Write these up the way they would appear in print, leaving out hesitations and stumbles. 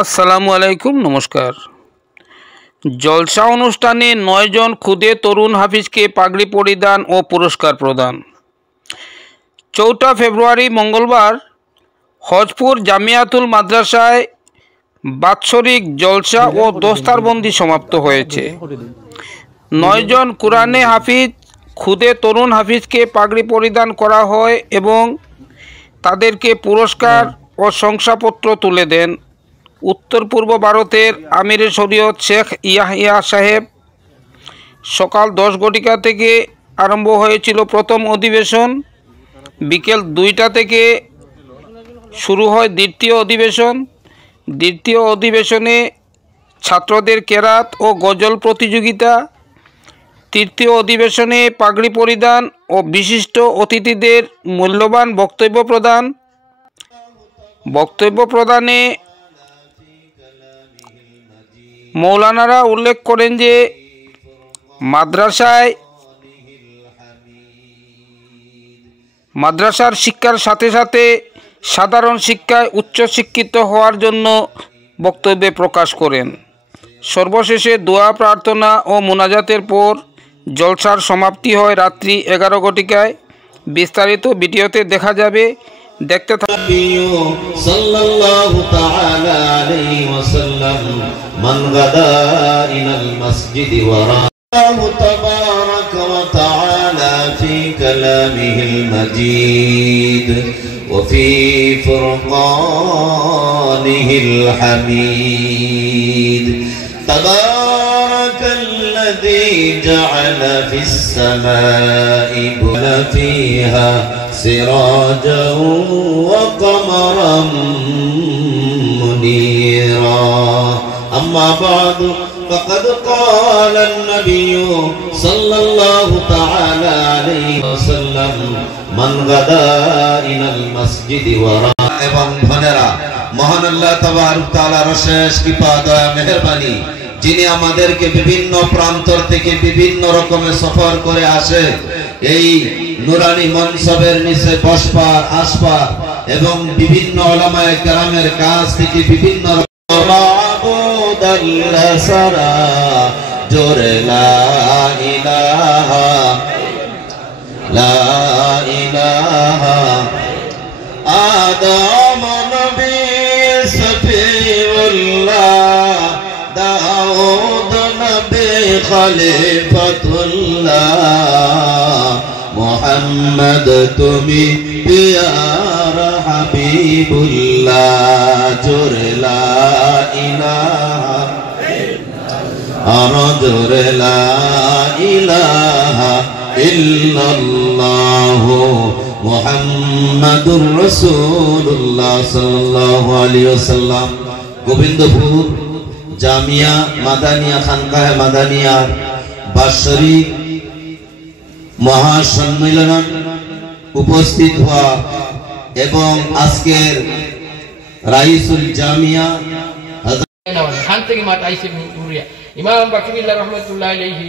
আসসালামু আলাইকুম, নমস্কার। জলসা অনুষ্ঠানে 9 জন খুদে তরুণ হাফিজকে পাগড়ি পরিধান ও পুরস্কার প্রদান। 4 ফেব্রুয়ারি মঙ্গলবার হজপুর জামিয়াতুল মাদ্রাসায় বাৎসরিক জলসা ও দস্তারবন্দি সমাপ্ত হয়েছে। 9 জন কুরআনে হাফিজ খুদে তরুণ হাফিজকে পাগড়ি পরিধান করা হয় এবং তাদেরকে পুরস্কার ও শংসাপত্র তুলে দেন উত্তর পূর্ব ভারতের আমিরে শরীয়ত শেখ ইয়াহিয়া সাহেব। সকাল 10 ঘটিকা থেকে আরম্ভ হয়েছিল প্রথম অধিবেশন। বিকেল 2টা থেকে শুরু হয় দ্বিতীয় অধিবেশন। দ্বিতীয় অধিবেশনে ছাত্রদের কেরাত ও গজল প্রতিযোগিতা। তৃতীয় অধিবেশনে পাগড়ি পরিধান ও বিশিষ্ট অতিথিদের মূল্যবান বক্তব্য প্রদান। বক্তব্য প্রদানে মৌলানারা উল্লেখ করেন যে মাদ্রাসার শিক্ষার সাথে সাথে সাধারণ শিক্ষায় উচ্চশিক্ষিত হওয়ার জন্য বক্তব্যে প্রকাশ করেন। সর্বশেষে দোয়া প্রার্থনা ও মুনাজাতের পর জলসার সমাপ্তি হয় রাত্রি 11 ঘটিকায়। বিস্তারিত ভিডিওতে দেখা যাবে, দেখতে থাকুন। সাল্লাল্লাহু তাআলা আলাইহি ওয়াসাল্লাম মান গাদা ইলাল মসজিদি ওয়া রাআহু তাবারাকা ওয়া তাআলা ফি কালামিহিল মাজিদ ওয়া ফি ফুরকানিহিল হামিদ। তাবারাকাল্লাযী জাআলা ফিস সামাই ওয়া ফিহা سراجا وقمرا منيرا. أما بعد فقد قال النبي صلى الله تعالى عليه وسلم من غدا إلى المسجد وراء এবং ভনেরা, মহান আল্লাহ তাবারক তাআলার অশেষ কৃপা দয়া মেহেরবানি, যিনি আমাদেরকে বিভিন্ন প্রান্তর থেকে বিভিন্ন রকমের সফর করে আসে এই নুরানি মনসবের নিচে বসবার আসবার এবং বিভিন্ন উলামায়ে কেরামের কাছ থেকে বিভিন্ন মাবুদাল্লাহ সারা জোরে লা ইলাহা আদম নবী সফিউল্লাহ দাউদ নবী খলিফাতুল্লাহ মোহাম্মদ তুমি পিয়ারা হাবিবুল্লাহ জোরে লা ইলাহা আর জোরে লা ইলাহা ইল্লাল্লাহ মুহাম্মাদুর রাসূলুল্লাহ সাল্লাল্লাহু আলাইহি ওয়াসাল্লাম। গোবিন্দপুর জামিয়া মাদানিয়া খানকাহে মাদানিয়ার বাৎসরিক মহাসম্মেলন উপস্থিত হওয়া এবং আজকের রাইসুল জামিয়া ইমাম বাকিবিল্লাহ রহমাতুল্লাহ আলাইহি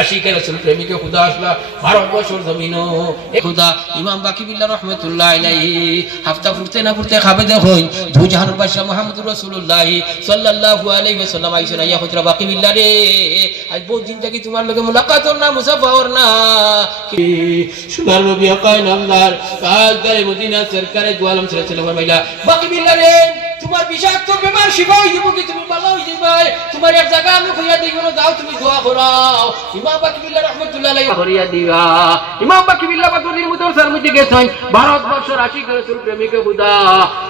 আশিকে রাসূল প্রেমিক খুদা আসলা ভারতবর্ষের জমিনও এ খুদা ইমাম বাকিবিল্লাহ রহমাতুল্লাহ আলাইহি হাফতা ফুরতে না ফুরতে খাবে দেখুন দু জাহানের বাদশা মুহাম্মদুর রাসূলুল্লাহ সাল্লাল্লাহু আলাইহি ওয়াসাল্লাম আইছেন আইয়া খুদরা বাকিবিল্লাহ রে আজ বহুত দিন থেকে তোমার লগে মুলাকাত হল না, মুসাফা হল না। সুনার নবী আকাইন আল্লাহর কাজদারে মদিনা সরকারে দু আলম ছেড়েছিল ফরমাইলা বাকিবিল্লাহ রে তোমার বিষাক্ত বেমার শিফা হয়ে যাবে কি তুমি ভালো হয়ে যাবে, তোমার এক জায়গা আমি কইয়া দেব না, যাও তুমি দোয়া করাও। ইমাম বাকিবিল্লাহ রাহমাতুল্লাহ আলাইহি করিয়া দিবা। ইমাম বাকিবিল্লাহ বাগদির মুদরসার মধ্যে গেছেন ভারতবর্ষের আশিক রাসূল প্রেমিক খুদা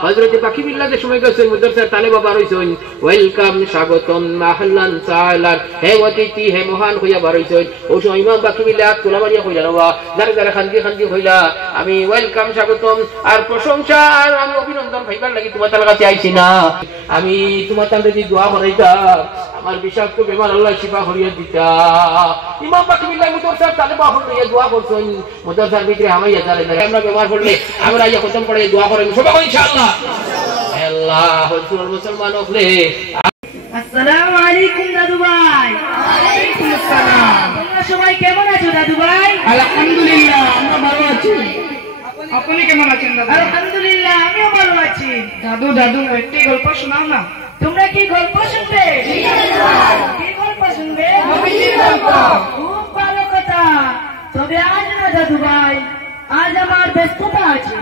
হযরত বাকিবিল্লাহ যে সময় গেছেন মুদরসার তালে বাবা রইছেন ওয়েলকাম স্বাগতম মাহলান সালান হে অতিথি হে মহান হইয়া বারইছেন। ও সময় ইমাম বাকিবিল্লাহ তোলামারিয়া কইলা না যারা যারা খানজি কইলা আমি ওয়েলকাম স্বাগতম আর প্রশংসা আর আমি অভিনন্দন ভাইবার লাগি তোমার তার কাছে আইছি না, আমি তোমার তান্তে যদি দোয়া করাইতাম আমার বিষাক্ত বেমার আল্লাহ শিফা করিয়া দিতা। ইমাম বাকিবিল্লাহ মুদরসার তালে বাবা হইয়া দোয়া করছেন। মুদরসার ভিতরে আমাইয়া জানে না আমরা বেমার পড়লে আমরা ইয়া খতম করে দোয়া করেন সবাই ইনশাআল্লাহ। আল্লাহ হযুর মুসলমান হলে আসসালামু আলাইকুম দাদু ভাই। ওয়ালাইকুম আসসালাম। তোমরা সবাই কেমন আছো দাদু ভাই? আলহামদুলিল্লাহ আমরা ভালো আছি। আপনি কেমন আছেন দাদা? আলহামদুলিল্লাহ, আমিও ভালো আছি। দাদু দাদু একটি গল্প শোনাও না। তোমরা কি গল্প শুনবে? কি গল্প শুনবে? নবীজির গল্প। খুব ভালো কথা। তবে আজ না দাদু ভাই, আজ আমার ব্যস্ততা আছে।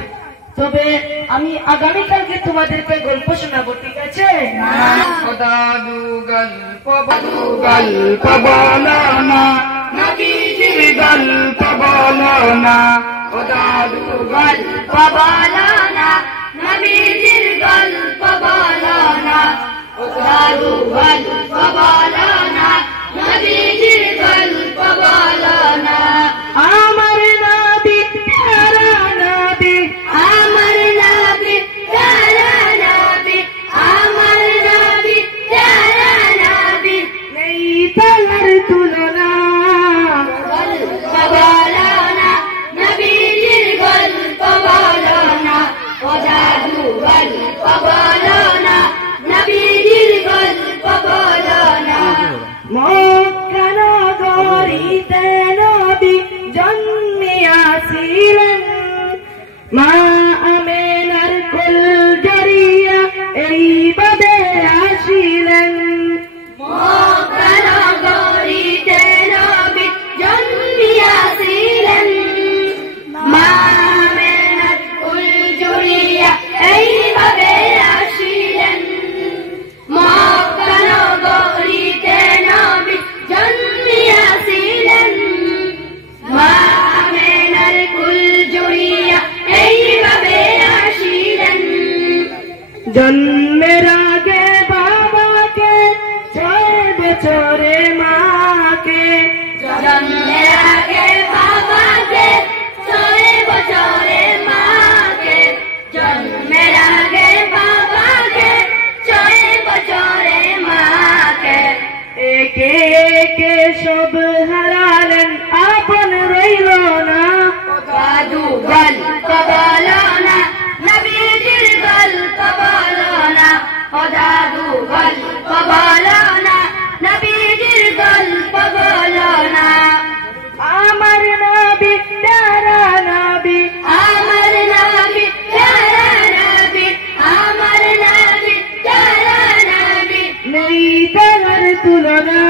তবে আমি আগামীকালকে তোমাদেরকে গল্প শোনাবো, ঠিক আছে? দাদু গল্প বলো না, নবীজির গল্প বলো না। ও দাদু গল্প বলো না, নবীজির গল্প বলো না। ও দাদু গল্প বলো না, নবীজির গল্প বলো না। আমার নবী প্যারা নবী, আমার নবী প্যারা নবী, আমার নবী প্যারা নবী, নেই তার তুলনা। গল্প বলো না, নবীজির গল্প বলো না। ও দাদু গল্প বলো না, নবীজির গল্প বলো না। মক্কা নগরীতে নবী জন্মিয়াছিলেন, মা আমেনার কোল জড়িয়া এইভাবে আসিলেন। মক্কা নগরীতে নবী জন্মিয়াছিলেন, মা আমেনার কোল জড়িয়া এইভাবে আসিলেন। মক্কা নগরীতে নবী জন্মিয়াছিলেন, মা আমেনার কুল জড়িয়া এইভাবে আসিলেন। জন্মের আগে বাবাকে, 6 বছরে মাকে। জন্মের আগে বাবাকে, 6 বছরে মাকে। জন্মের আগে বাবাকে, 6 বছরে মাকে। একে একে সব হারালেন, আপন রইল না। দাদু গল্প বলো না, নবীজির গল্প বলো না। ও দাদু গল্প বলো না, নবীজির গল্প বলো না। আমার নবী প্যারা নবী, আমার নবী প্যারা নবী, আমার নবী প্যারা নবী, নেই তার তুলনা।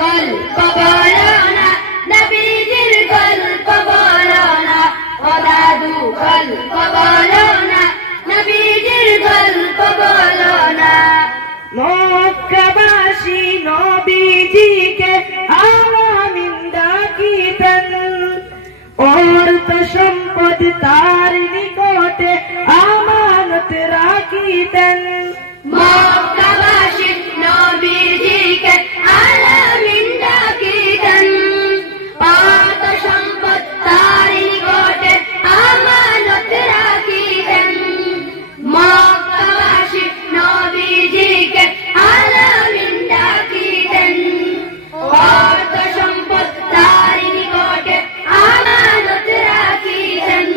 গল্প বলো না, নবীজির গল্প বলো না। ও দাদু গল্প বলো না, নবীজির গল্প বলো না। মক্কাবাসী নবীজিকে আলামিন ডাকিতেন, অর্থ সম্পদ তার নিকটে আমানত রাখিতেন। মক্কাবাসী নবীজিকে আলামিন ডাকিতেন, অর্থ সম্পদ তার নিকটে আমানত রাখিতেন। মক্কাবাসী নবীজিকে আলামিন ডাকিতেন, অর্থ সম্পদ তার নিকটে আমানত রাখিতেন।